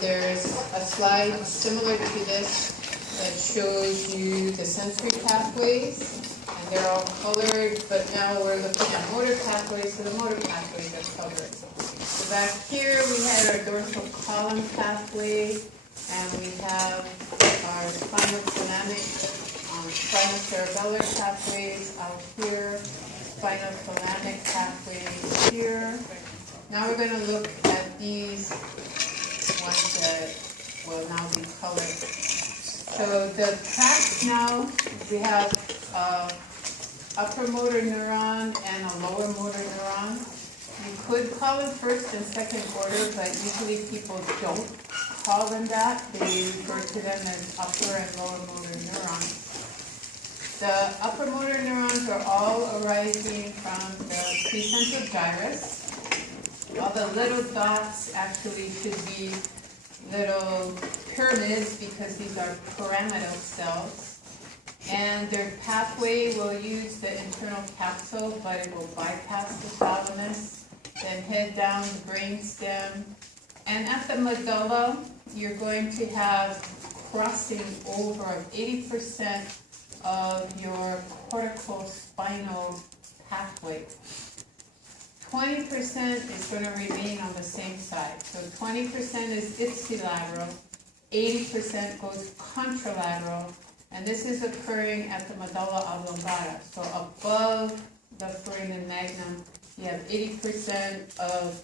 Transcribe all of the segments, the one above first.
there's a slide similar to this that shows you the sensory pathways, and they're all colored, but now we're looking at motor pathways, so the motor pathways are colored. So back here we had our dorsal column pathway, and we have our spinal thalamic, spinal cerebellar pathways out here, spinal thalamic pathways here. Now we're going to look at these ones that will now be colored. So the tracks now, we have upper motor neuron and a lower motor neuron. You could call it first and second order, but usually people don't call them that. They refer to them as upper and lower motor neurons. The upper motor neurons are all arising from the precentral gyrus. All the little dots actually should be little pyramids because these are pyramidal cells. And their pathway will use the internal capsule, but it will bypass the thalamus, then head down the brain stem. And at the medulla, you're going to have crossing over of 80% of your cortical spinal pathway. 20% is going to remain on the same side. So 20% is ipsilateral, 80% goes contralateral, and this is occurring at the medulla oblongata. So above the foramen magnum, you have 80% of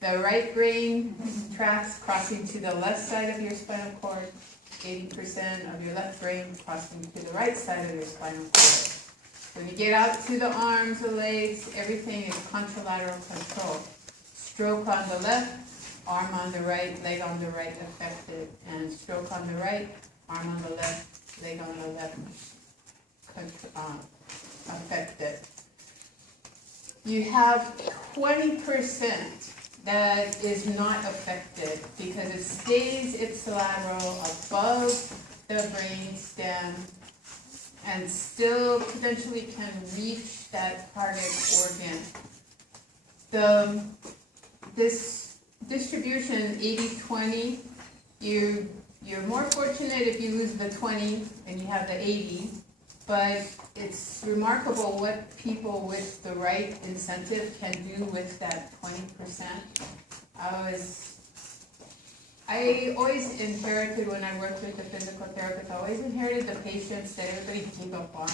the right brain tracts crossing to the left side of your spinal cord, 80% of your left brain crossing to the right side of your spinal cord. When you get out to the arms, the legs, everything is contralateral control. Stroke on the left, arm on the right, leg on the right affected. And stroke on the right, arm on the left, leg on the left affected. You have 20% that is not affected because it stays ipsilateral above the brain stem and still potentially can reach that target organ. This distribution, 80-20, you're more fortunate if you lose the 20 and you have the 80, but it's remarkable what people with the right incentive can do with that 20%. I always inherited, when I worked with the physical therapist, I always inherited the patients that everybody gave up on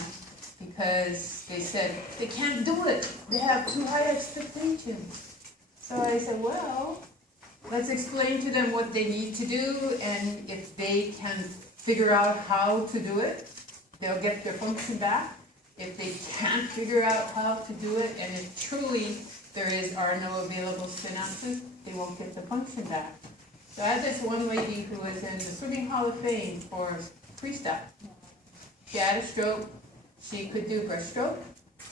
because they said, they can't do it. They have too high expectations. So I said, well, let's explain to them what they need to do, and if they can figure out how to do it, they'll get their function back. If they can't figure out how to do it, and if truly are no available synapses, they won't get the function back. So I had this one lady who was in the Swimming Hall of Fame for freestyle. She had a stroke. She could do breaststroke.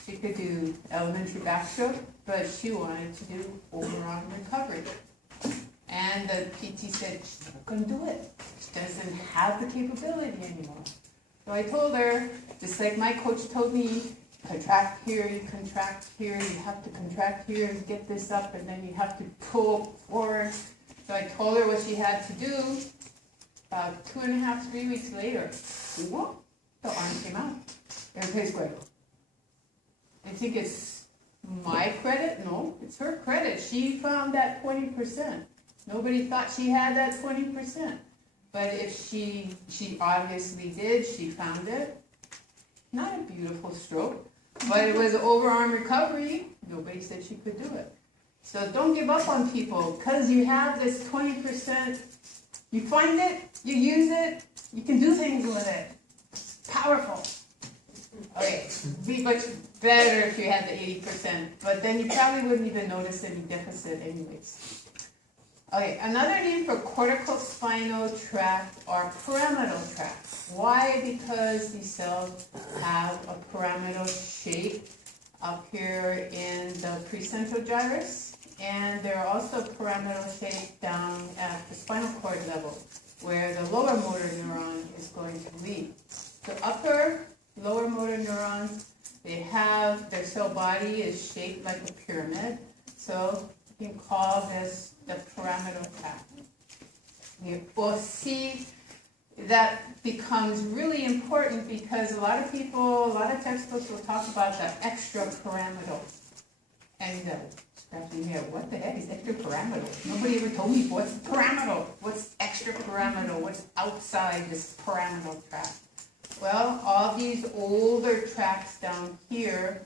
She could do elementary backstroke, but she wanted to do overarm recovery. And the PT said, she's not going to do it. She doesn't have the capability anymore. So I told her, just like my coach told me, contract here, you have to contract here and get this up, and then you have to pull forward. So I told her what she had to do. About 2.5, 3 weeks later, whoop, the arm came out. Everybody's going, I think it's my credit? No, it's her credit. She found that 20%. Nobody thought she had that 20%. But if she obviously did, she found it. Not a beautiful stroke, but it was overarm recovery. Nobody said she could do it. So don't give up on people, because you have this 20%. You find it, you use it, you can do things with it. It's powerful. Okay, it'd be much better if you had the 80%, but then you probably wouldn't even notice any deficit anyways. Okay, another name for cortical spinal tract are pyramidal tracts. Why? Because these cells have a pyramidal shape up here in the precentral gyrus, and they're also pyramidal shaped down at the spinal cord level, where the lower motor neuron is going to lead. The upper, lower motor neurons, their cell body is shaped like a pyramid, so you can call this the pyramidal tract. You will see that becomes really important because a lot of textbooks will talk about the extrapyramidal. And scratching here, what the heck is extrapyramidal? Nobody ever told me what's pyramidal, what's extrapyramidal, what's outside this pyramidal tract. Well, all these older tracts down here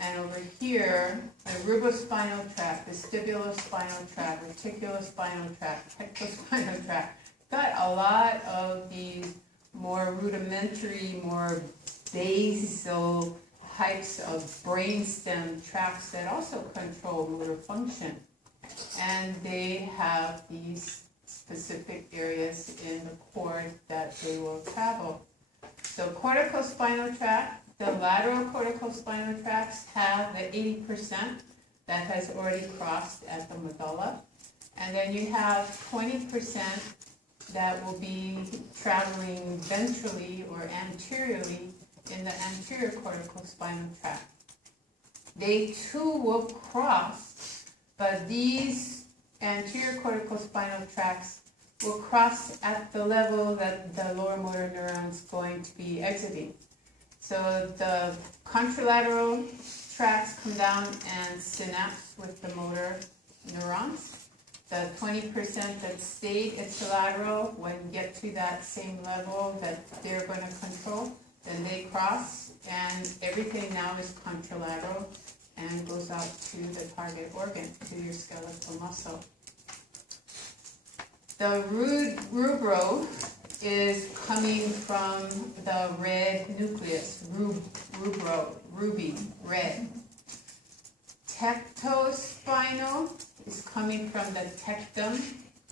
and over here, the rubospinal tract, vestibulospinal tract, reticulospinal tract, tectospinal tract, got a lot of these more rudimentary, more basal types of brainstem tracts that also control motor function. And they have these specific areas in the cord that they will travel. So corticospinal tract, the lateral corticospinal tracts have the 80% that has already crossed at the medulla. And then you have 20% that will be traveling ventrally or anteriorly in the anterior corticospinal tract. They too will cross, but these anterior corticospinal tracts will cross at the level that the lower motor neuron is going to be exiting. So the contralateral tracts come down and synapse with the motor neurons. The 20% that stayed ipsilateral, when you get to that same level that they're going to control, then they cross, and everything now is contralateral and goes out to the target organ, to your skeletal muscle. The rubro is coming from the red nucleus, rubro, ruby, red. Tectospinal is coming from the tectum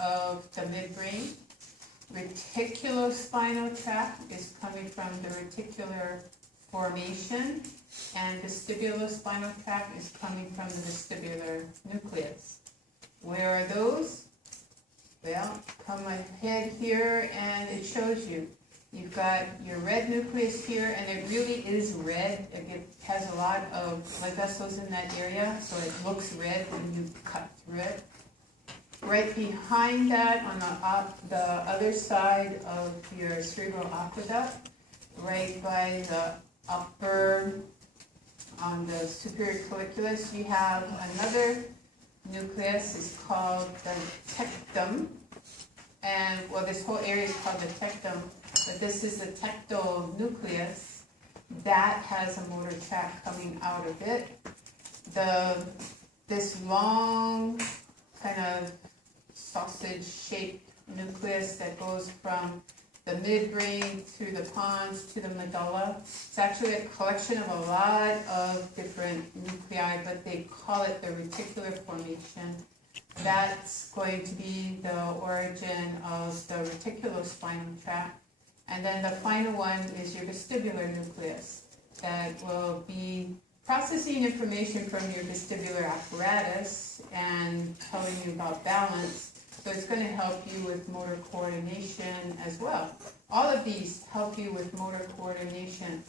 of the midbrain. Reticulospinal tract is coming from the reticular formation, and vestibulospinal tract is coming from the vestibular nucleus. Where are those? Well, come ahead here and it shows you. You've got your red nucleus here, and it really is red. It has a lot of blood vessels in that area, so it looks red when you cut through it. Right behind that, on the other side of your cerebral aqueduct, right by the upper, on the superior colliculus, you have another nucleus. It's called the tectum. And, well, this whole area is called the tectum, but this is the tectal nucleus. That has a motor tract coming out of it. This long, kind of sausage-shaped nucleus that goes from the midbrain through the pons to the medulla. It's actually a collection of a lot of different nuclei, but they call it the reticular formation. That's going to be the origin of the reticulospinal tract. And then the final one is your vestibular nucleus that will be processing information from your vestibular apparatus and telling you about balance. So it's going to help you with motor coordination as well. All of these help you with motor coordination,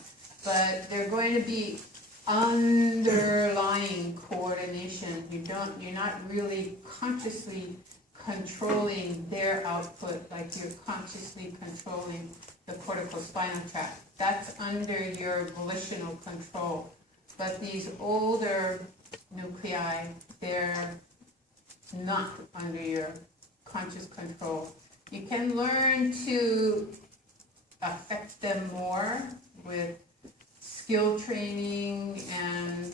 but they're going to be underlying coordination. You're not really consciously controlling their output like you're consciously controlling the corticospinal tract. That's under your volitional control. But these older nuclei, they're not under your conscious control. You can learn to affect them more with skill training, and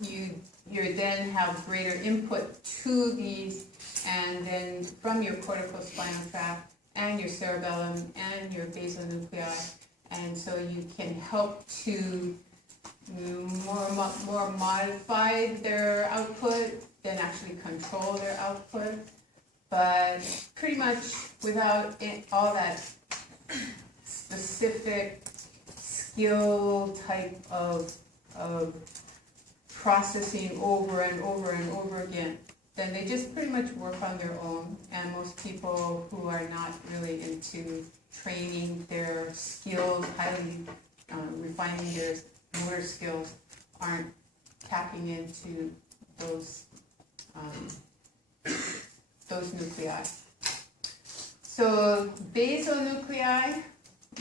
you then have greater input to these, and then from your corticospinal tract and your cerebellum and your basal nuclei, and so you can help to more modify their output than actually control their output, but pretty much without all that specific skill type of processing over and over and over again, then they just pretty much work on their own. And most people who are not really into training their skills, highly refining their motor skills, aren't tapping into those those nuclei. So basal nuclei,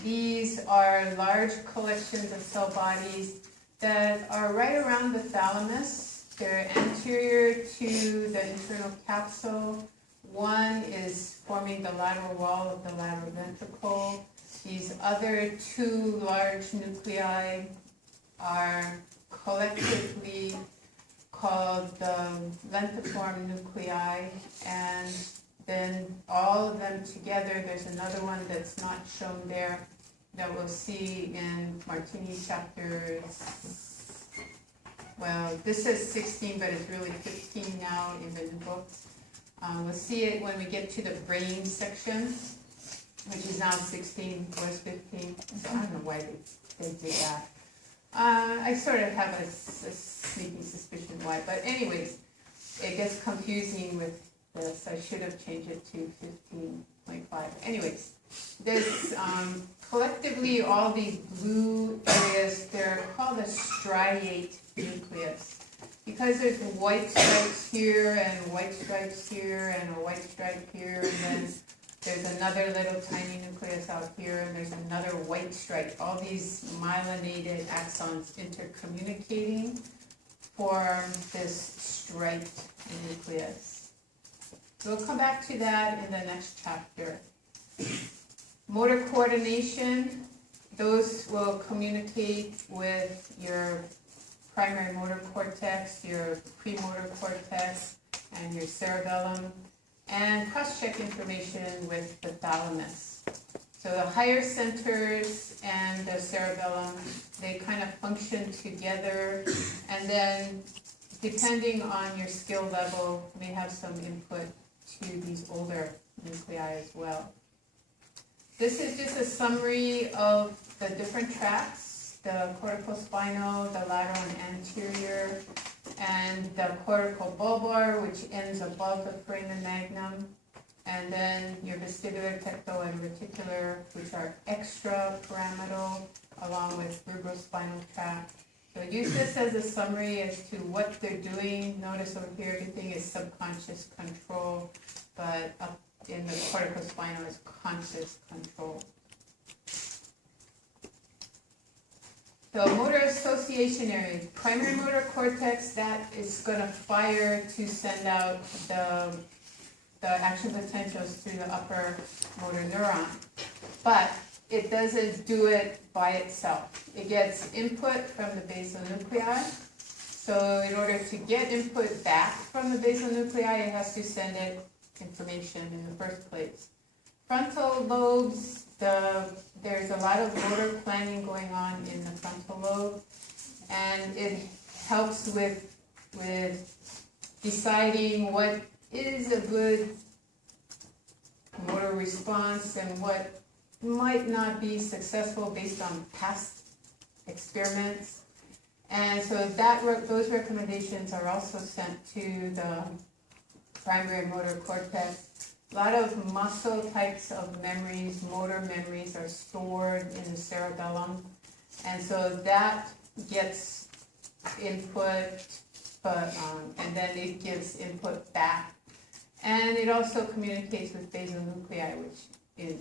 these are large collections of cell bodies that are right around the thalamus. They're anterior to the internal capsule. One is forming the lateral wall of the lateral ventricle. These other two large nuclei are collectively called the lentiform nuclei, and then all of them together, there's another one that's not shown there that we'll see in Martini chapters, well, this says 16, but it's really 15 now in the new book. We'll see it when we get to the brain section, which is now 16, was 15, so I don't know why they did that. I sort of have a sneaky suspicion why, but anyways, it gets confusing with this. I should have changed it to 15.5. Anyways, this collectively all these blue areas, they're called a striate nucleus. Because there's white stripes here and white stripes here and a white stripe here, and then there's another little tiny nucleus out here, and there's another white stripe. All these myelinated axons intercommunicating form this striped nucleus. So we'll come back to that in the next chapter. Motor coordination, those will communicate with your primary motor cortex, your premotor cortex, and your cerebellum, and cross-check information with the thalamus. So the higher centers and the cerebellum, they kind of function together, and then depending on your skill level, may have some input to these older nuclei as well. This is just a summary of the different tracts, the corticospinal, the lateral and anterior, and the corticobulbar, which ends above the foramen magnum, and then your vestibular, tectal, and reticular, which are extrapyramidal, along with cerebrospinal tract. So use this as a summary as to what they're doing. Notice over here everything is subconscious control, but up in the corticospinal is conscious control. So motor association area, primary motor cortex, that is going to fire to send out the action potentials through the upper motor neuron. But it doesn't do it by itself. It gets input from the basal nuclei. So in order to get input back from the basal nuclei, it has to send it information in the first place. Frontal lobes, there's a lot of motor planning going on in the frontal lobe, and it helps with deciding what is a good motor response and what might not be successful based on past experiments. And so those recommendations are also sent to the primary motor cortex. A lot of muscle types of memories, motor memories, are stored in the cerebellum, and so that gets input, and then it gives input back. And it also communicates with basal nuclei, which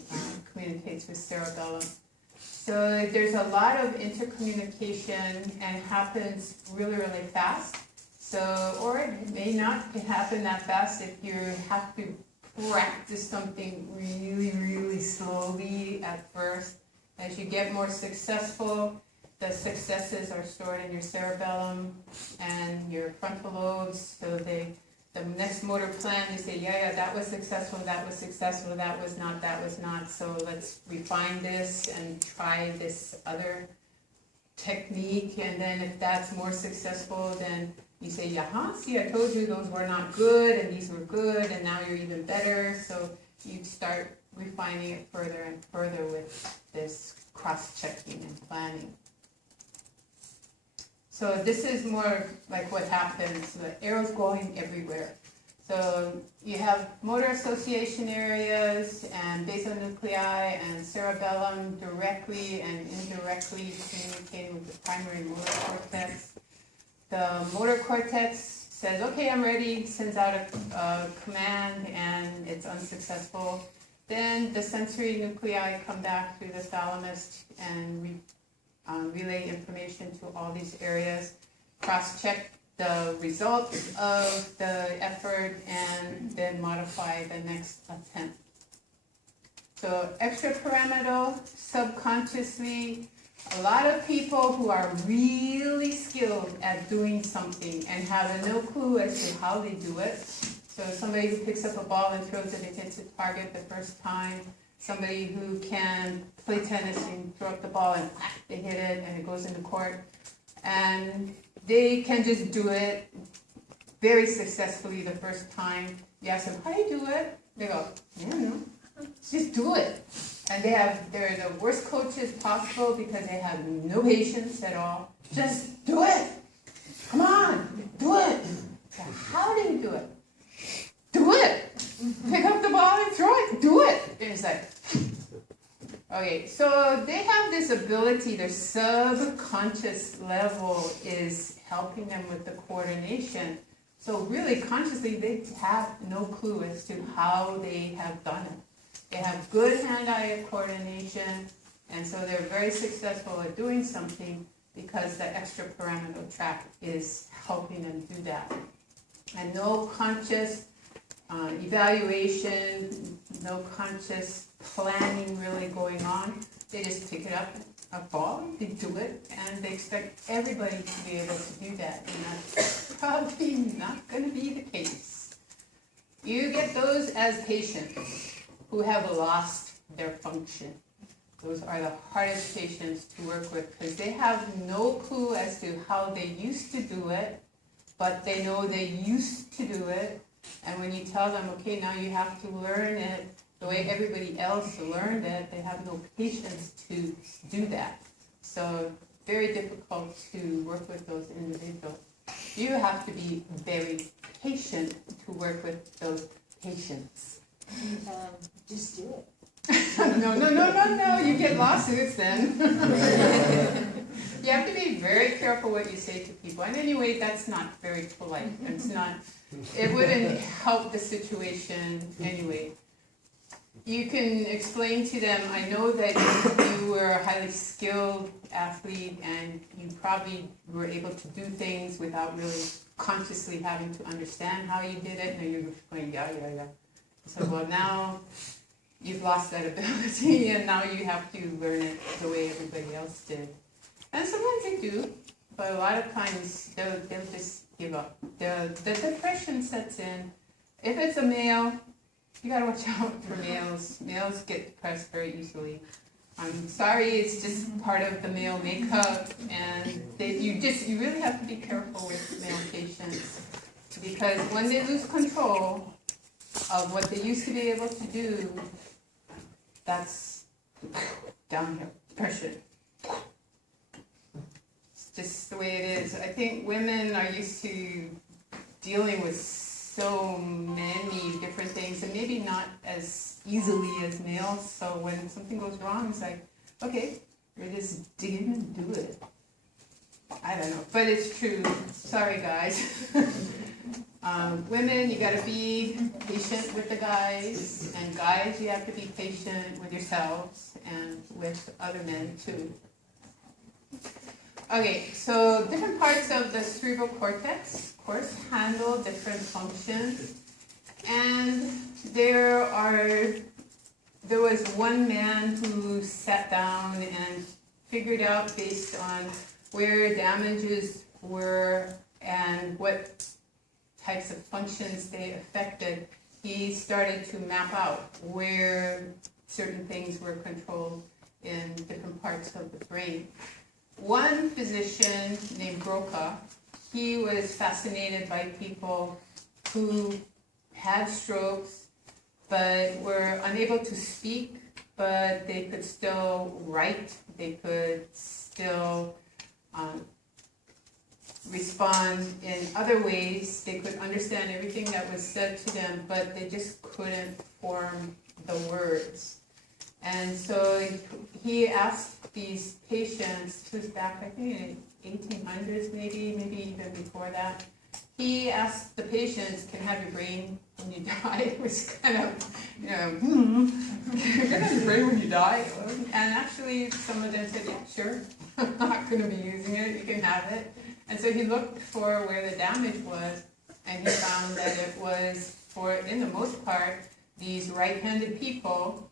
communicates with cerebellum. So there's a lot of intercommunication and happens really, really fast. So, or it may not happen that fast if you have to practice something really, really slowly at first. As you get more successful, the successes are stored in your cerebellum and your frontal lobes. So the next motor plan, you say, yeah, that was successful, that was successful, that was not, so let's refine this and try this other technique. And then if that's more successful, then you say, see, I told you those were not good, and these were good, and now you're even better. So you start refining it further and further with this cross-checking and planning. So this is more like what happens. The arrow's going everywhere. So you have motor association areas and basal nuclei and cerebellum directly and indirectly communicating with the primary motor cortex. The motor cortex says, okay, I'm ready, sends out a command, and it's unsuccessful, then the sensory nuclei come back through the thalamus and relay information to all these areas, cross-check the results of the effort, and then modify the next attempt. So extrapyramidal, subconsciously, a lot of people who are really skilled at doing something and have no clue as to how they do it. So somebody who picks up a ball and throws it and hits a target the first time, somebody who can play tennis and throw up the ball and they hit it and it goes into court. And they can just do it very successfully the first time. You ask them, how do you do it? They go, I don't know. Just do it. And they're the worst coaches possible because they have no patience at all. Just do it. Come on, do it. So how do you do it? Do it. Pick up the ball and throw it. Do it. And it's like, okay, so they have this ability, their subconscious level is helping them with the coordination. So really, consciously, they have no clue as to how they have done it. They have good hand-eye coordination, and so they're very successful at doing something because the extrapyramidal tract is helping them do that. And no conscious evaluation, no conscious planning really going on. They just pick it up, a ball, they do it, and they expect everybody to be able to do that, and that's probably not going to be the case. You get those as patients who have lost their function. Those are the hardest patients to work with because they have no clue as to how they used to do it, but they know they used to do it. And when you tell them, okay, now you have to learn it the way everybody else learned it, they have no patience to do that. So very difficult to work with those individuals. You have to be very patient to work with those patients. Just do it. No, you get lawsuits then. You have to be very careful what you say to people. And anyway, that's not very polite. It wouldn't help the situation anyway. You can explain to them, I know that you were a highly skilled athlete and you probably were able to do things without really consciously having to understand how you did it. And you're going, yeah. So, well, now you've lost that ability and now you have to learn it the way everybody else did. And sometimes they do, but a lot of times they'll just give up. The depression sets in. If it's a male, you gotta watch out for males. Males get depressed very easily. I'm sorry, it's just part of the male makeup, and you really have to be careful with male patients because when they lose control of what they used to be able to do, that's downhill, depression. It's just the way it is. I think women are used to dealing with so many different things, and maybe not as easily as males, so when something goes wrong, it's like, okay, we're just digging and do it. I don't know, but it's true. Sorry, guys. Women, you gotta be patient with the guys, and guys, you have to be patient with yourselves and with other men too. Okay, so different parts of the cerebral cortex, of course, handle different functions, and there was one man who sat down and figured out based on where damages were and what types of functions they affected, he started to map out where certain things were controlled in different parts of the brain. One physician named Broca, he was fascinated by people who had strokes but were unable to speak, but they could still write, they could still respond in other ways, they could understand everything that was said to them, but they just couldn't form the words. And so he asked these patients, who's back, I think in the 1800s maybe even before that, he asked the patients, can I have your brain when you die? It was kind of, can I have your brain when you die? And actually, some of them said, yeah, sure, I'm not going to be using it, you can have it. And so he looked for where the damage was, and he found that it was, in the most part, these right-handed people,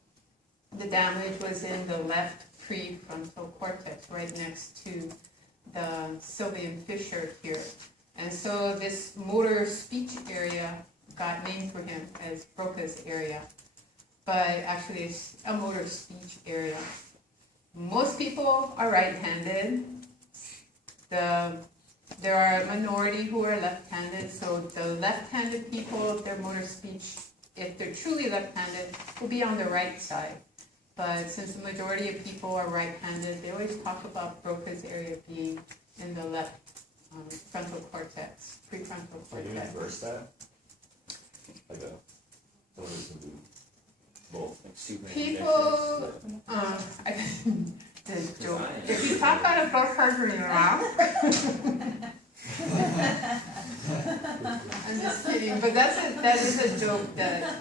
the damage was in the left prefrontal cortex, right next to the Sylvian fissure here. And so this motor speech area got named for him as Broca's area, but actually it's a motor speech area. Most people are right-handed. There are a minority who are left-handed, so the left-handed people, their motor speech, if they're truly left-handed, will be on the right side. But since the majority of people are right-handed, they always talk about Broca's area being in the left frontal cortex, prefrontal Can you cortex. inverse that? Like a, so it can do both, like Superman. People, the joke, if you talk out of both sides of your mouth. I'm just kidding, but that is a joke that,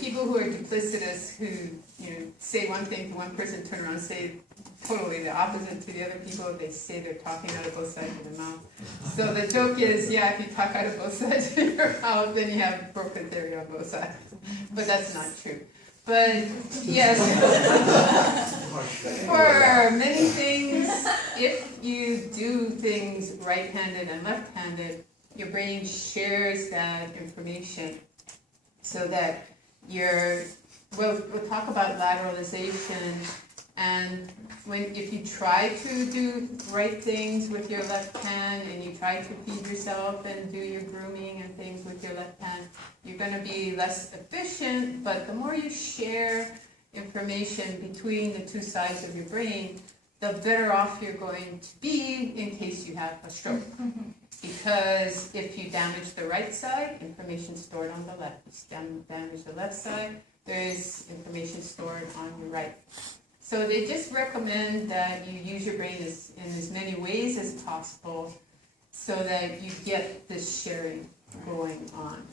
people who are duplicitous, who, say one thing to one person, turn around and say totally the opposite to the other people. They say they're talking out of both sides of their mouth. So the joke is, if you talk out of both sides of your mouth, then you have broken theory on both sides. But that's not true. But yes, for many things, if you do things right-handed and left-handed, your brain shares that information so that we'll talk about lateralization. And if you try to do right things with your left hand and you try to feed yourself and do your grooming and things with your left hand, you're going to be less efficient, but the more you share information between the two sides of your brain, the better off you're going to be in case you have a stroke. Because if you damage the right side, information stored on the left. If you damage the left side, there is information stored on your right. So they just recommend that you use your brain in as many ways as possible so that you get this sharing going on.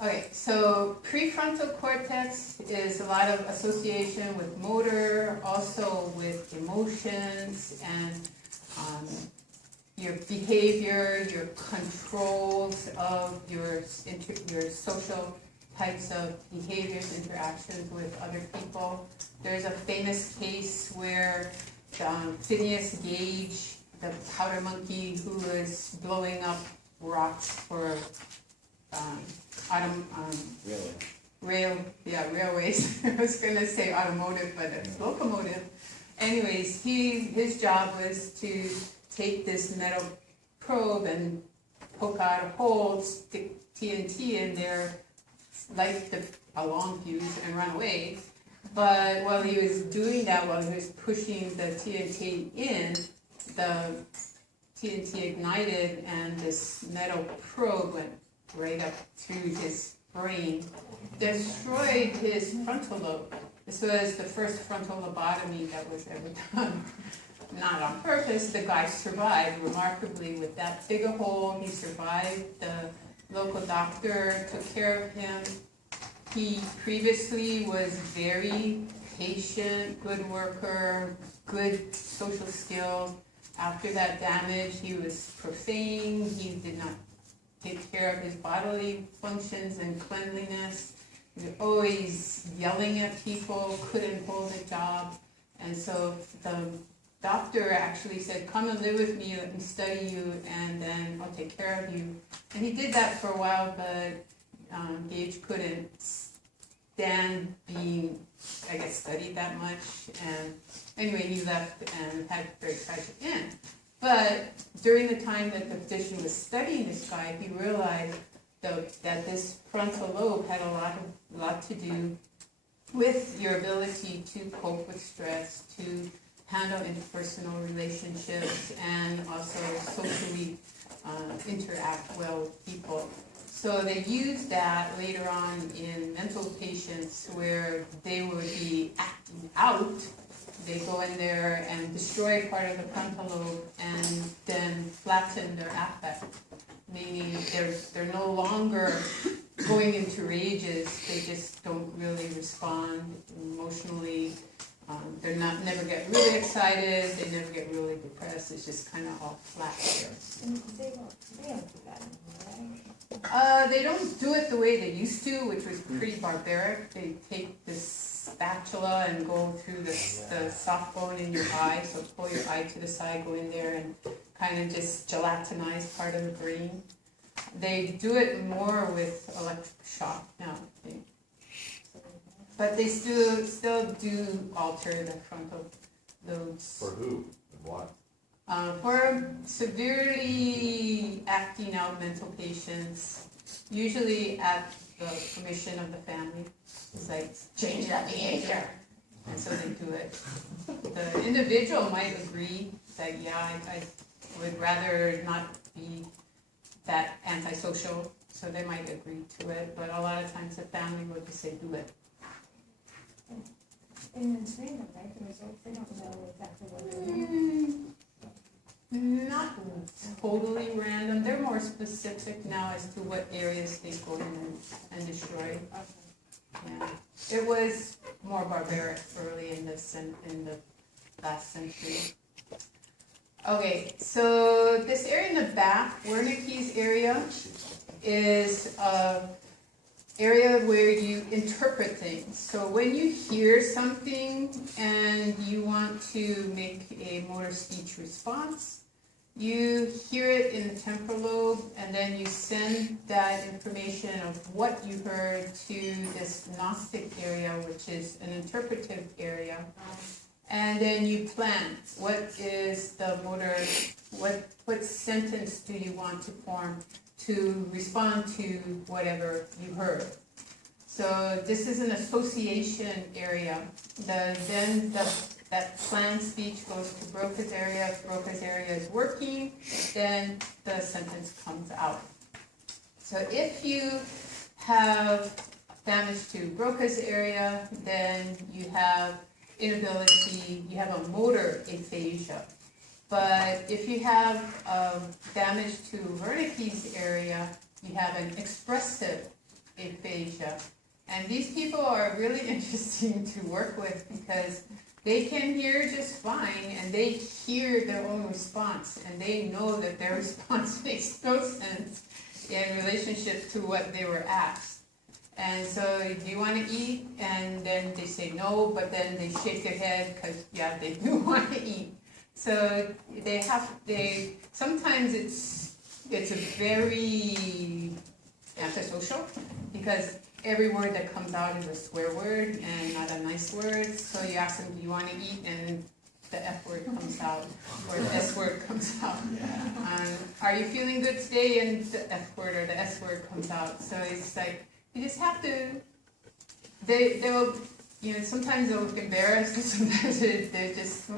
Okay, so prefrontal cortex is a lot of association with motor, also with emotions and your behavior, your controls of your social types of behaviors, interactions with other people. There's a famous case where Phineas Gage, the powder monkey who was blowing up rocks for railways. I was going to say automotive, but it's locomotive. Anyways, his job was to take this metal probe and poke out a hole, stick TNT in there, light a long fuse and run away. But while he was doing that, while he was pushing the TNT in, the TNT ignited and this metal probe went right up to his brain, destroyed his frontal lobe. This was the first frontal lobotomy that was ever done. Not on purpose, the guy survived remarkably with that big a hole. He survived. The local doctor took care of him. He previously was very patient, good worker, good social skills. After that damage, he was profane. He did not take care of his bodily functions and cleanliness. He was always yelling at people, couldn't hold a job. And so the doctor actually said, come and live with me, let me study you, and then I'll take care of you. And he did that for a while, but Gage couldn't stand being, studied that much. And anyway, he left and had a very tragic end. But during the time that the physician was studying this guy, he realized that this frontal lobe had a lot to do with your ability to cope with stress, to handle interpersonal relationships, and also socially interact well with people. So they used that later on in mental patients where they would be acting out they go in there and destroy part of the frontal lobe and then flatten their affect, meaning they're no longer going into rages, they just don't really respond emotionally. They're never get really excited, they never get really depressed, it's just kind of all flat there. And they don't do that anymore, right? They don't do it the way they used to, which was pretty barbaric. They take this spatula and go through the soft bone in your eye, so pull your eye to the side, go in there and kind of just gelatinize part of the brain. They do it more with electric shock now, I think. But they still do alter the frontal lobes. For who and why? For severely acting out mental patients, usually at the permission of the family. It's like, change that behavior. And so they do it. The individual might agree that, yeah, I would rather not be that antisocial, so they might agree to it. But a lot of times the family will just say, do it. And it's random, right, the results, they don't know exactly what they're doing. Not totally random, they're more specific now as to what areas they go in and destroy. Yeah. It was more barbaric early in the last century. Okay, so this area in the back, Wernicke's area, is area where you interpret things. So when you hear something and you want to make a motor speech response, you hear it in the temporal lobe and then you send that information of what you heard to this Gnostic area, which is an interpretive area. And then you plan what is the motor, what sentence do you want to form to respond to whatever you heard. So this is an association area. That planned speech goes to Broca's area. If Broca's area is working, then the sentence comes out. So if you have damage to Broca's area, then you have inability, you have a motor aphasia. But if you have damage to Wernicke's area, you have an expressive aphasia. And these people are really interesting to work with because they can hear just fine and they hear their own response and they know that their response makes no sense in relationship to what they were asked. And so, do you want to eat? And then they say no, but then they shake their head because, yeah, they do want to eat. So sometimes it's a very antisocial because every word that comes out is a swear word and not a nice word. So you ask them, do you want to eat? And the F word comes out or the S word comes out. Are you feeling good today? And the F word or the S word comes out. So it's like, you just have to, they'll, sometimes they'll look embarrassed and sometimes they're just,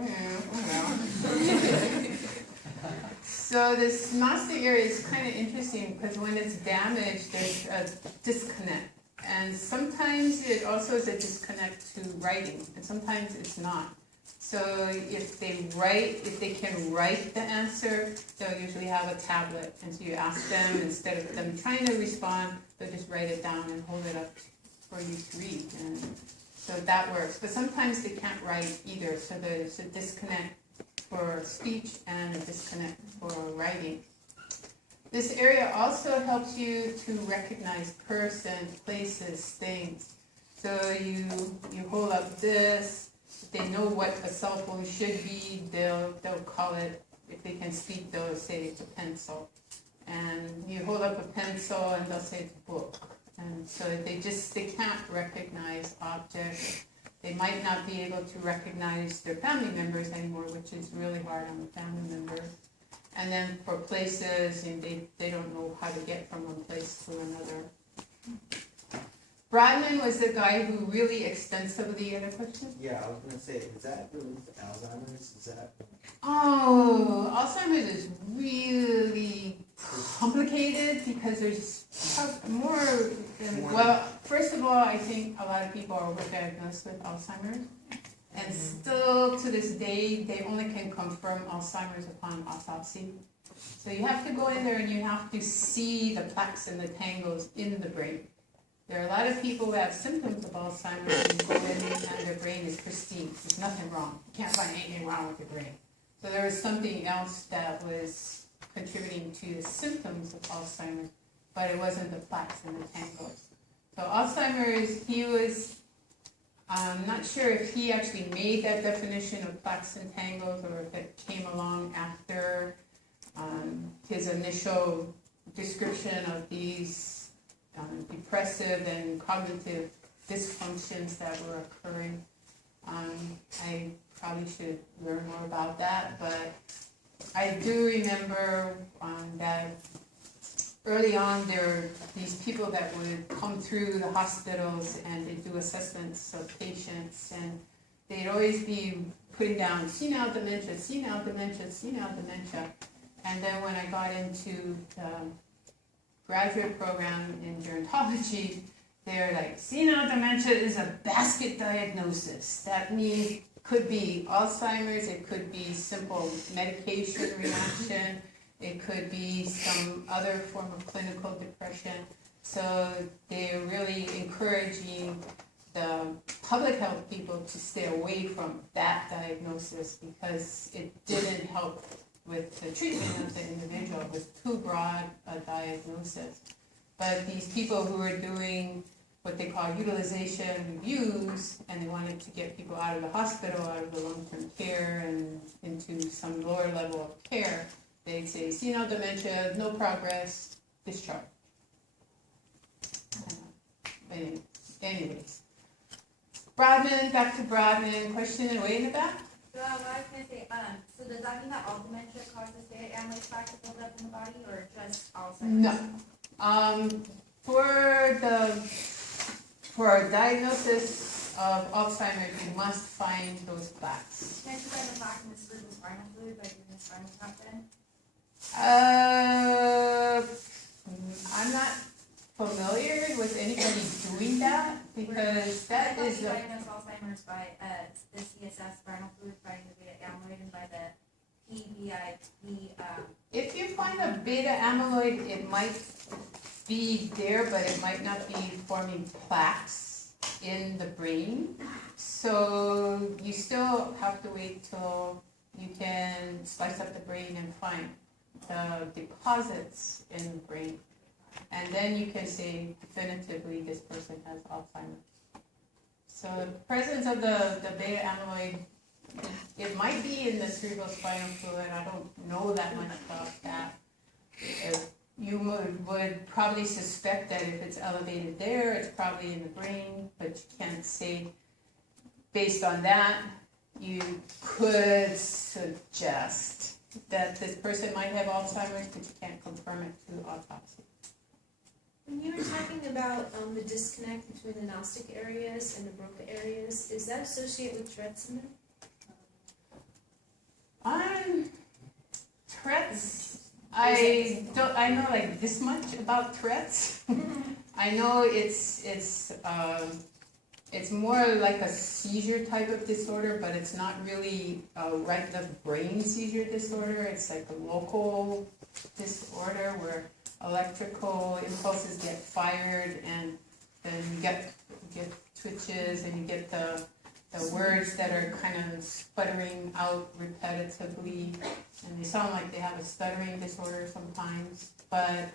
So this Gnostic area is kind of interesting because when it's damaged, there's a disconnect. And sometimes it also is a disconnect to writing, and sometimes it's not. So if they can write the answer, they'll usually have a tablet. And so you ask them, instead of them trying to respond, they'll just write it down and hold it up for you to read. And so that works. But sometimes they can't write either, so there's a disconnect for speech and a disconnect for writing. This area also helps you to recognize persons, places, things. So you hold up this. If they know what a cell phone should be, they'll call it, if they can speak, they'll say it's a pencil. And you hold up a pencil and they'll say it's a book. And so they can't recognize objects. They might not be able to recognize their family members anymore, which is really hard on the family member. And then for places, they don't know how to get from one place to another. Bradman was the guy who really extensively, other question? Yeah, I was gonna say, is that related to Alzheimer's? Is that? Oh, Alzheimer's is really complicated because there's more than, well, first of all, I think a lot of people are overdiagnosed with Alzheimer's. And still to this day, they only can confirm Alzheimer's upon autopsy. So you have to go in there and you have to see the plaques and the tangles in the brain. There are a lot of people who have symptoms of Alzheimer's and you go in and their brain is pristine. There's nothing wrong. You can't find anything wrong with the brain. So there was something else that was contributing to the symptoms of Alzheimer's, but it wasn't the plaques and the tangles. So Alzheimer's, he was, I'm not sure if he actually made that definition of plaques and tangles or if it came along after his initial description of these depressive and cognitive dysfunctions that were occurring. I probably should learn more about that, but I do remember that early on there were these people that would come through the hospitals and they do assessments of patients, and they'd always be putting down senile dementia, senile dementia, senile dementia. And then when I got into the graduate program in gerontology, they're like, senile dementia is a basket diagnosis. That means could be Alzheimer's, it could be simple medication reaction, it could be some other form of clinical depression. So they're really encouraging the public health people to stay away from that diagnosis because it didn't help with the treatment of the individual. It was too broad a diagnosis. But these people who were doing what they call utilization reviews, and they wanted to get people out of the hospital, out of the long-term care, and into some lower level of care, they'd say, senile dementia, no progress, discharge. Anyways. Broadman, back to Broadman. Question way in the back? Well, what I was gonna say, so does that mean that all dementia causes beta amyloid plaque to build up in the body, or just Alzheimer's? No. For a diagnosis of Alzheimer's, you must find those plaques. Can you find the plaque in the cerebrospinal fluid by doing the spinal tap then? I'm not familiar with anybody doing that because that is You a. diagnose Alzheimer's by the CSF spinal fluid finding the beta amyloid, and by the PBIP. If you find a beta amyloid, it might be there, but it might not be forming plaques in the brain. So you still have to wait till you can slice up the brain and find the deposits in the brain. And then you can say definitively this person has Alzheimer's. So the presence of the beta amyloid, it might be in the cerebrospinal fluid. I don't know that much about that. You would probably suspect that if it's elevated there, it's probably in the brain, but you can't say. Based on that, you could suggest that this person might have Alzheimer's, but you can't confirm it through autopsy. When you were talking about the disconnect between the Gnostic areas and the Broca areas, is that associated with Tourette syndrome? Tourette's, I know like this much about Tourette's. I know it's more like a seizure type of disorder, but it's not really a right left brain seizure disorder. It's like a local disorder where electrical impulses get fired, and then you get twitches, and you get the words that are kind of sputtering out repetitively, and they sound like they have a stuttering disorder sometimes, but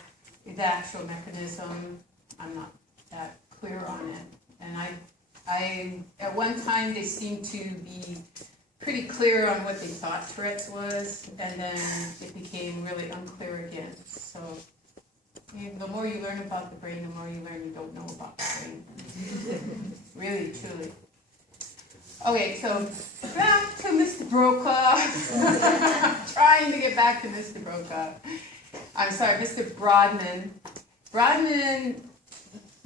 the actual mechanism, I'm not that clear on it. And I at one time they seemed to be pretty clear on what they thought Tourette's was, and then it became really unclear again. So the more you learn about the brain, the more you learn you don't know about the brain. Really, truly. Okay, so back to Mr. Broca. Trying to get back to Mr. Broca. I'm sorry, Mr. Broadman. Broadman,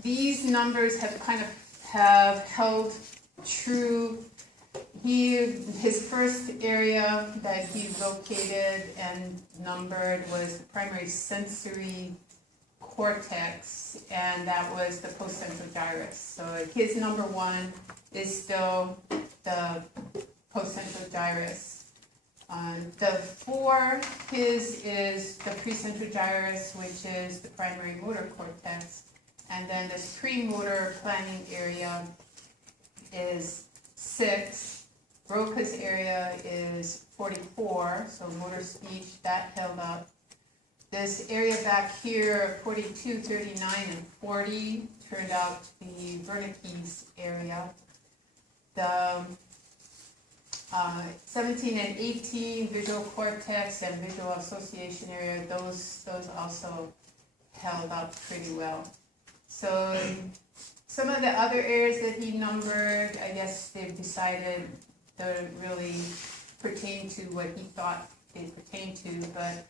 these numbers have held true. His first area that he located and numbered was the primary sensory cortex, and that was the postcentral gyrus. So his number one is still the postcentral gyrus. The 4, his is the precentral gyrus, which is the primary motor cortex. And then this premotor planning area is 6. Broca's area is 44, so motor speech, that held up. This area back here, 42, 39, and 40, turned out to be Wernicke's area. The 17 and 18, visual cortex and visual association area, those also held up pretty well. So some of the other areas that he numbered, I guess they've decided don't really pertain to what he thought they pertain to, but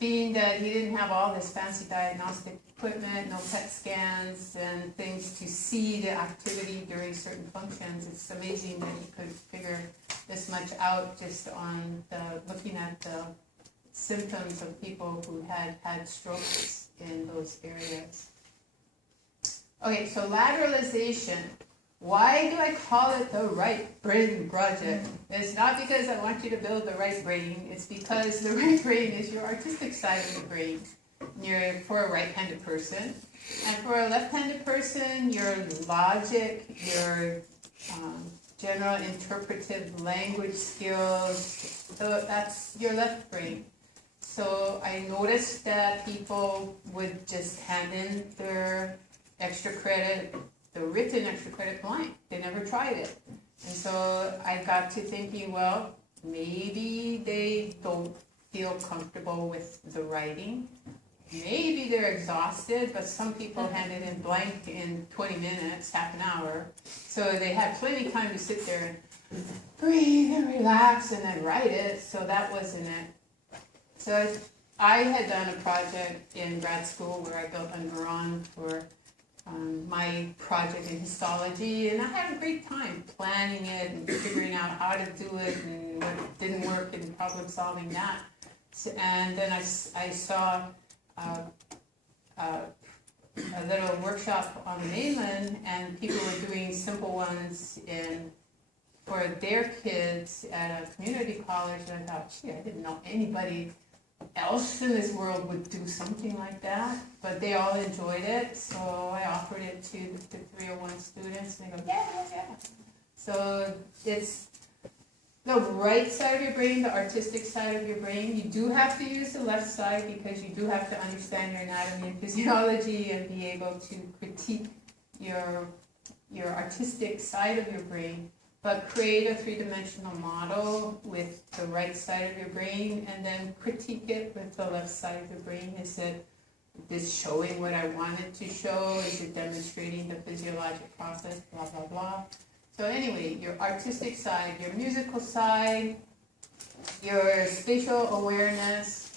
being that he didn't have all this fancy diagnostic equipment, no PET scans and things to see the activity during certain functions, it's amazing that he could figure this much out just on looking at the symptoms of people who had had strokes in those areas. Okay, so lateralization. Why do I call it the right brain project? It's not because I want you to build the right brain. It's because the right brain is your artistic side of the brain. For a right-handed person. And for a left-handed person, your logic, your general interpretive language skills, so that's your left brain. So I noticed that people would just hand in their extra credit, the written extra credit blank. They never tried it. And so I got to thinking, well, maybe they don't feel comfortable with the writing. Maybe they're exhausted, but some people handed in blank in 20 minutes, half an hour. So they had plenty of time to sit there and breathe and relax and then write it. So that wasn't it. So I had done a project in grad school where I built a neuron for my project in histology, and I had a great time planning it and figuring out how to do it and what didn't work and problem solving that. And then I saw a little workshop on the mainland, and people were doing simple ones for their kids at a community college, and I thought, gee, I didn't know anybody else in this world would do something like that, but they all enjoyed it, so I offered it to the 301 students, and they go, yeah. So it's the right side of your brain, the artistic side of your brain. You do have to use the left side because you do have to understand your anatomy and physiology and be able to critique your artistic side of your brain, but create a three-dimensional model with the right side of your brain and then critique it with the left side of your brain. Is it this showing what I wanted to show? Is it demonstrating the physiologic process? Blah, blah, blah. So anyway, your artistic side, your musical side, your spatial awareness.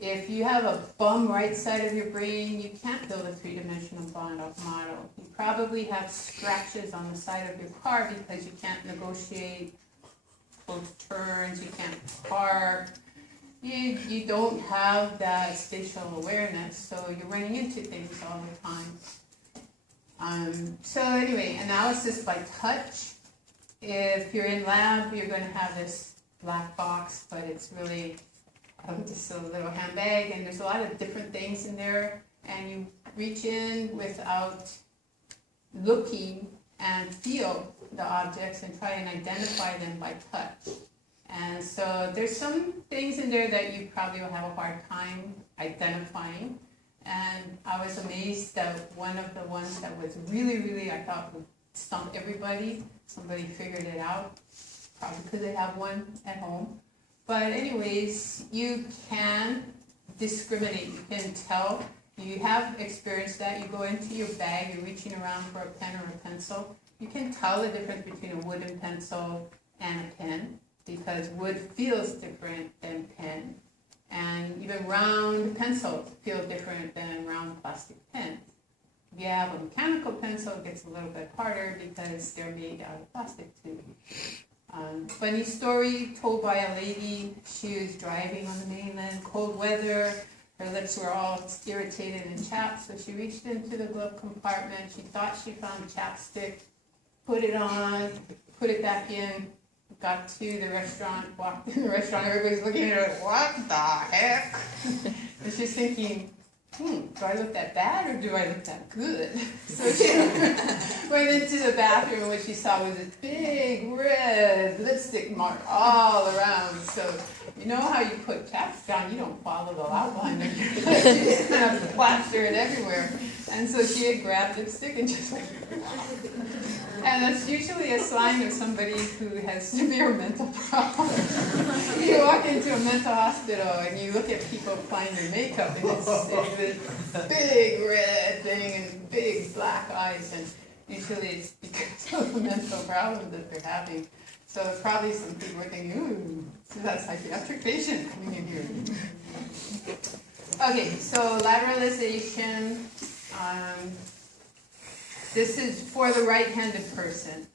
If you have a bum right side of your brain, you can't build a three-dimensional model. You probably have scratches on the side of your car because you can't negotiate close turns, you can't park. You don't have that spatial awareness, so you're running into things all the time. So anyway, analysis by touch. If you're in lab, you're going to have this black box, but it's really just a little handbag, and there's a lot of different things in there, and you reach in without looking and feel the objects and try and identify them by touch. And so there's some things in there that you probably will have a hard time identifying. And I was amazed that one of the ones that was really, I thought would stump everybody, somebody figured it out, probably because they have one at home. But anyways, you can discriminate, you can tell, you have experienced that, you go into your bag, you're reaching around for a pen or a pencil, you can tell the difference between a wooden pencil and a pen, because wood feels different than pen. And even round pencils feel different than round plastic pens. If you have a mechanical pencil, it gets a little bit harder because they're made out of plastic too. Funny story told by a lady. She was driving on the mainland, cold weather, Her lips were all irritated and chapped, so she reached into the glove compartment. She thought she found chapstick, put it on, put it back in, got to the restaurant, walked in the restaurant, everybody's looking at her, what the heck? And she's thinking, do I look that bad or do I look that good? So she went into the bathroom and what she saw was this big red lipstick mark all around. So you know how you put chapstick on, you don't follow the outline of your lip, you just kind of plaster it everywhere. And so she had grabbed lipstick and just like, and that's usually a sign of somebody who has severe mental problems. You walk into a mental hospital and you look at people applying their makeup and it's this big red thing and big black eyes, and usually it's because of the mental problems that they're having. So probably some people are thinking, ooh, so that's a psychiatric patient coming in here. Okay, so lateralization. This is for the right-handed person.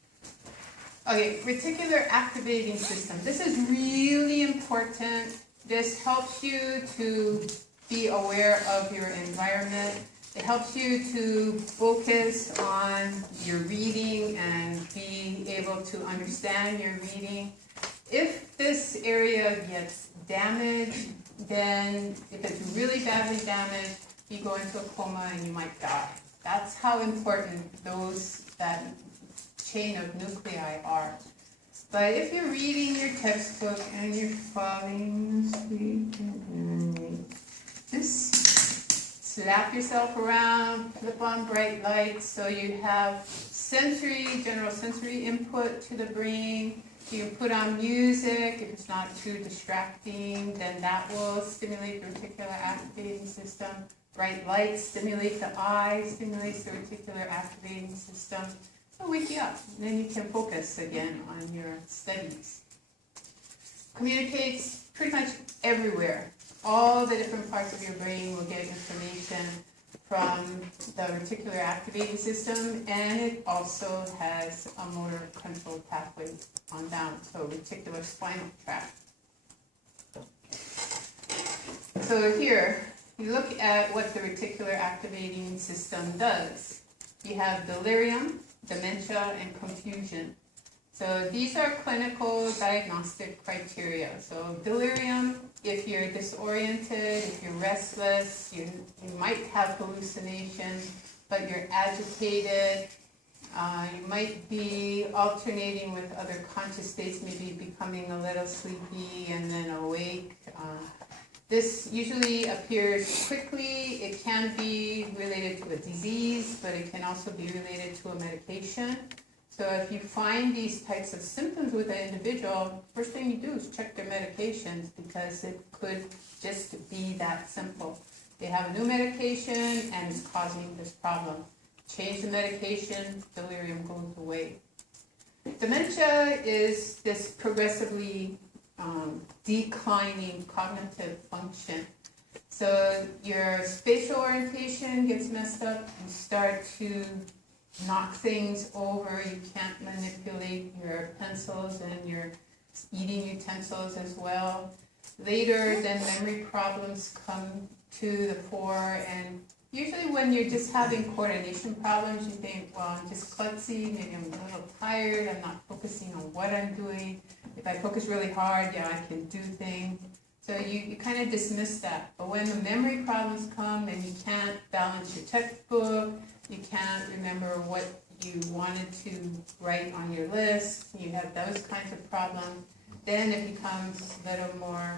Okay, reticular activating system. This is really important. This helps you to be aware of your environment. It helps you to focus on your reading and be able to understand your reading. If this area gets damaged, then if it's really badly damaged, you go into a coma and you might die. That's how important that chain of nuclei are. But if you're reading your textbook and you're falling asleep, just slap yourself around, flip on bright lights so you have general sensory input to the brain. You can put on music. If it's not too distracting, then that will stimulate the reticular activating system. Bright lights stimulate the eye, stimulates the reticular activating system. It'll wake you up, and then you can focus again on your studies. Communicates pretty much everywhere. All the different parts of your brain will get information from the reticular activating system, and it also has a motor control pathway on down, so reticular spinal tract. So here, you look at what the reticular activating system does. You have delirium, dementia, and confusion. So these are clinical diagnostic criteria. So delirium, if you're disoriented, if you're restless, you might have hallucinations, but you're agitated. You might be alternating with other conscious states, maybe becoming a little sleepy and then awake. This usually appears quickly. It can be related to a disease, but it can also be related to a medication. So if you find these types of symptoms with an individual, first thing you do is check their medications, because it could just be that simple. They have a new medication and it's causing this problem. Change the medication, delirium goes away. Dementia is this progressively declining cognitive function. So your spatial orientation gets messed up. You start to knock things over. You can't manipulate your pencils and your eating utensils as well. Later, then memory problems come to the fore, and usually when you're just having coordination problems, you think, well, I'm just klutzy, maybe I'm a little tired, I'm not focusing on what I'm doing. If I focus really hard, yeah, I can do things. So you kind of dismiss that. But when the memory problems come and you can't balance your textbook, you can't remember what you wanted to write on your list, you have those kinds of problems, then it becomes a little more,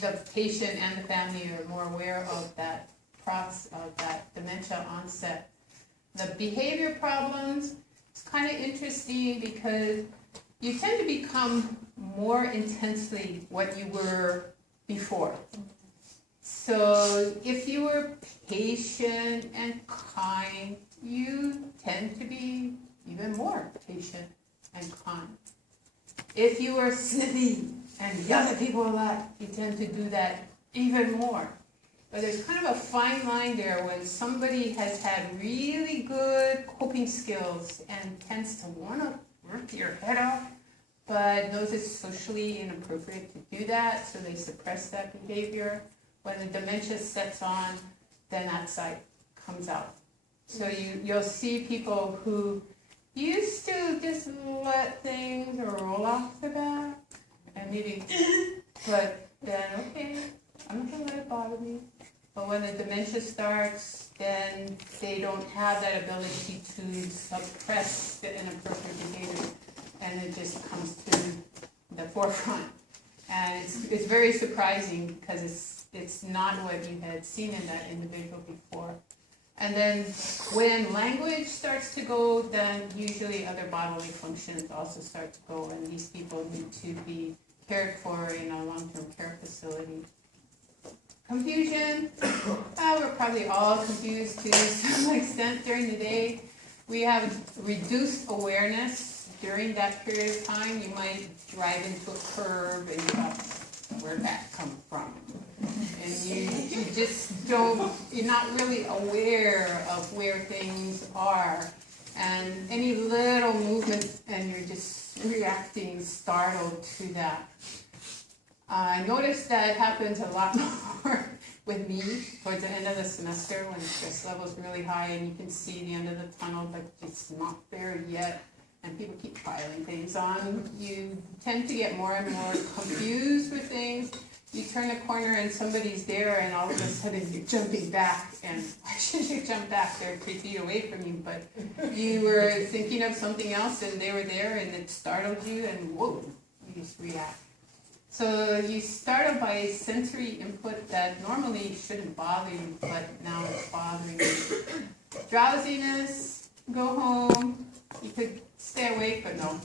the patient and the family are more aware of that process, of that dementia onset. The behavior problems, it's kind of interesting because you tend to become more intensely what you were before. So if you were patient and kind, you tend to be even more patient and kind. If you were snippy and yell at people a lot, you tend to do that even more. But there's kind of a fine line there when somebody has had really good coping skills and tends to want to work your head off, but knows it's socially inappropriate to do that, so they suppress that behavior. When the dementia sets on, then that side comes out. So you'll see people who used to just let things roll off the back and maybe, but then, okay, I'm not gonna let it bother me. But when the dementia starts, then they don't have that ability to suppress the inappropriate behavior, and it just comes to the forefront. And it's very surprising because it's not what you had seen in that individual before. And then when language starts to go, then usually other bodily functions also start to go, and these people need to be cared for in a long-term care facility. Confusion, we're probably all confused to some extent during the day. We have reduced awareness during that period of time. You might drive into a curb and you go, where'd that come from? And you just don't, you're not really aware of where things are. And any little movement and you're just reacting startled to that. I noticed that happens a lot more with me towards the end of the semester when stress level's really high and you can see the end of the tunnel, but it's not there yet. And people keep piling things on. You tend to get more and more confused with things. You turn a corner and somebody's there and all of a sudden you're jumping back. And why should you jump back? They're 3 feet away from you, but you were thinking of something else and they were there and it startled you and whoa, you just react. So you startle by sensory input that normally shouldn't bother you, but now it's bothering you. Drowsiness, go home, you could stay awake, but no,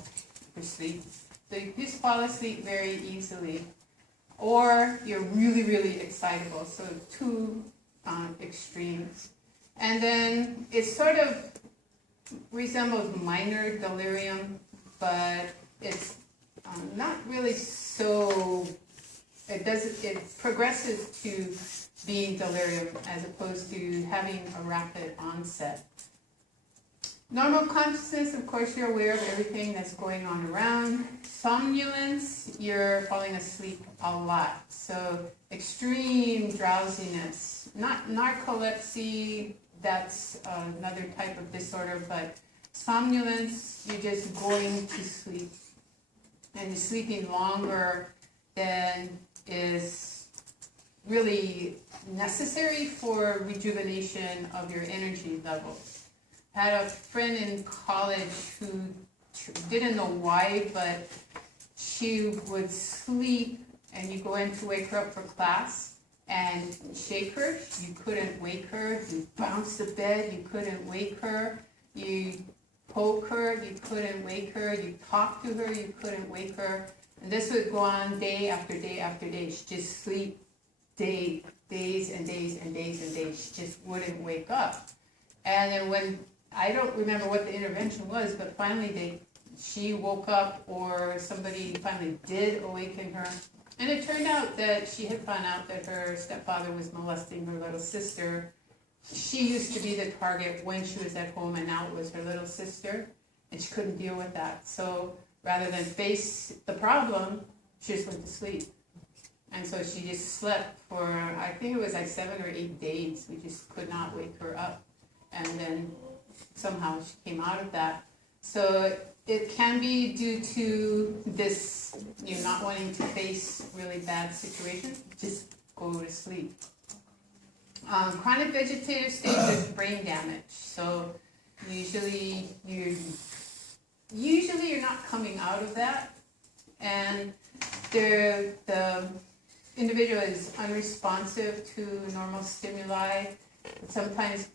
you're asleep. So you just fall asleep very easily. Or you're really, really excitable, so two extremes. And then it sort of resembles minor delirium, but it's not really so, it progresses to being delirium as opposed to having a rapid onset. Normal consciousness, of course, you're aware of everything that's going on around. Somnolence, you're falling asleep a lot. So extreme drowsiness, not narcolepsy, that's another type of disorder, but somnolence, you're just going to sleep. And you're sleeping longer than is really necessary for rejuvenation of your energy levels. I had a friend in college who didn't know why, but she would sleep and you go in to wake her up for class and shake her. You couldn't wake her. You bounce the bed. You couldn't wake her. You poke her, you couldn't wake her, you talk to her, you couldn't wake her. And this would go on day after day after day. She'd just sleep days and days and days and days. She just wouldn't wake up. And then when, I don't remember what the intervention was, but finally she woke up or somebody finally did awaken her. And it turned out that she had found out that her stepfather was molesting her little sister. She used to be the target when she was at home, and now it was her little sister, and she couldn't deal with that. So rather than face the problem, she just went to sleep. And so she just slept for, I think it was like 7 or 8 days. We just could not wake her up. And then somehow she came out of that. So it can be due to this, you not wanting to face really bad situations, just go to sleep. Chronic vegetative state is brain damage. So usually you're not coming out of that, and the individual is unresponsive to normal stimuli. Sometimes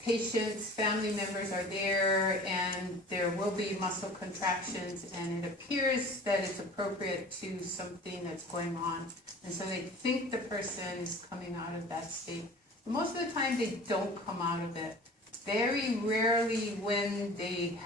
patients, family members are there, and there will be muscle contractions, and it appears that it's appropriate to something that's going on. And so they think the person is coming out of that state. Most of the time they don't come out of it. Very rarely when they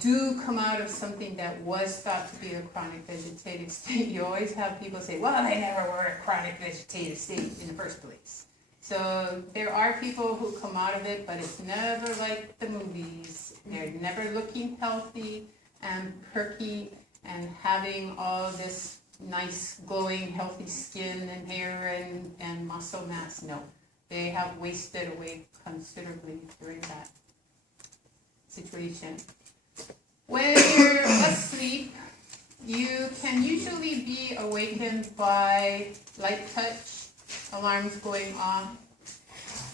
do come out of something that was thought to be a chronic vegetative state. You always have people say, well, they never were a chronic vegetative state in the first place. So there are people who come out of it, but it's never like the movies. They're never looking healthy, and perky and having all this nice glowing healthy skin and hair and muscle mass. No, they have wasted away considerably during that situation. When you're asleep, you can usually be awakened by light touch, alarms going off,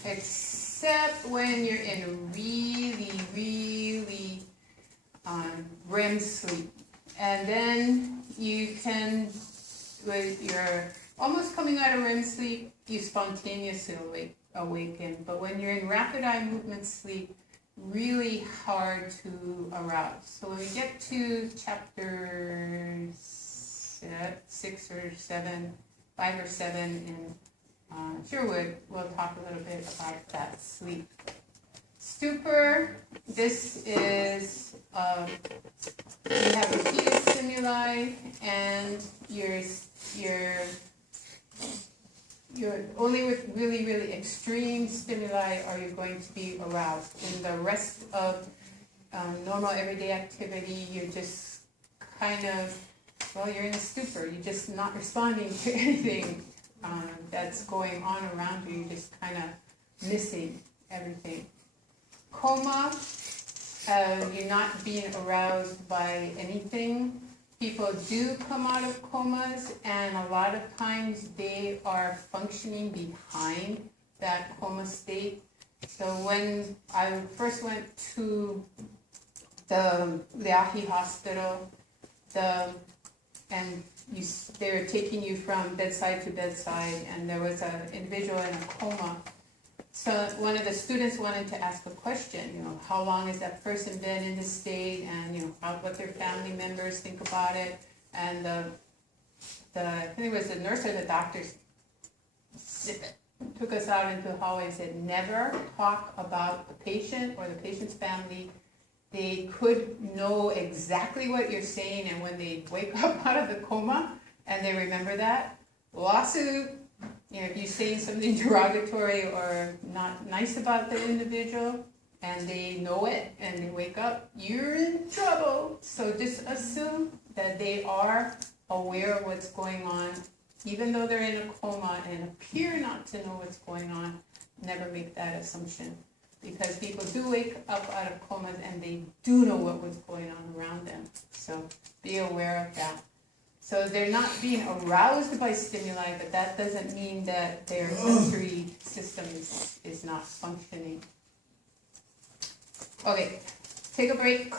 except when you're in a really REM sleep. And then you can, when you're almost coming out of REM sleep, you spontaneously awaken. But when you're in rapid eye movement sleep, really hard to arouse. So when we get to chapter 6 or 7, 5 or 7 in Sherwood, we'll talk a little bit about that sleep. Stupor, this is, you have repeated stimuli and you're only with really extreme stimuli are you going to be aroused. In the rest of normal everyday activity, you're just kind of, well, you're in a stupor. You're just not responding to anything that's going on around you. You're just kind of missing everything. Coma, you're not being aroused by anything. People do come out of comas, and a lot of times they are functioning behind that coma state. So when I first went to the Leahi Hospital, they were taking you from bedside to bedside, and there was an individual in a coma. So one of the students wanted to ask a question, how long has that person been in this state, and what their family members think about it. And I think it was the nurse or the doctor took us out into the hallway and said, never talk about the patient or the patient's family. They could know exactly what you're saying, and when they wake up out of the coma and they remember that, lawsuit. If you're saying something derogatory or not nice about the individual and they know it and they wake up, you're in trouble. So just assume that they are aware of what's going on, even though they're in a coma and appear not to know what's going on. Never make that assumption, because people do wake up out of comas and they do know what was going on around them. So be aware of that. So they're not being aroused by stimuli, but that doesn't mean that their sensory system is not functioning. Okay, take a break.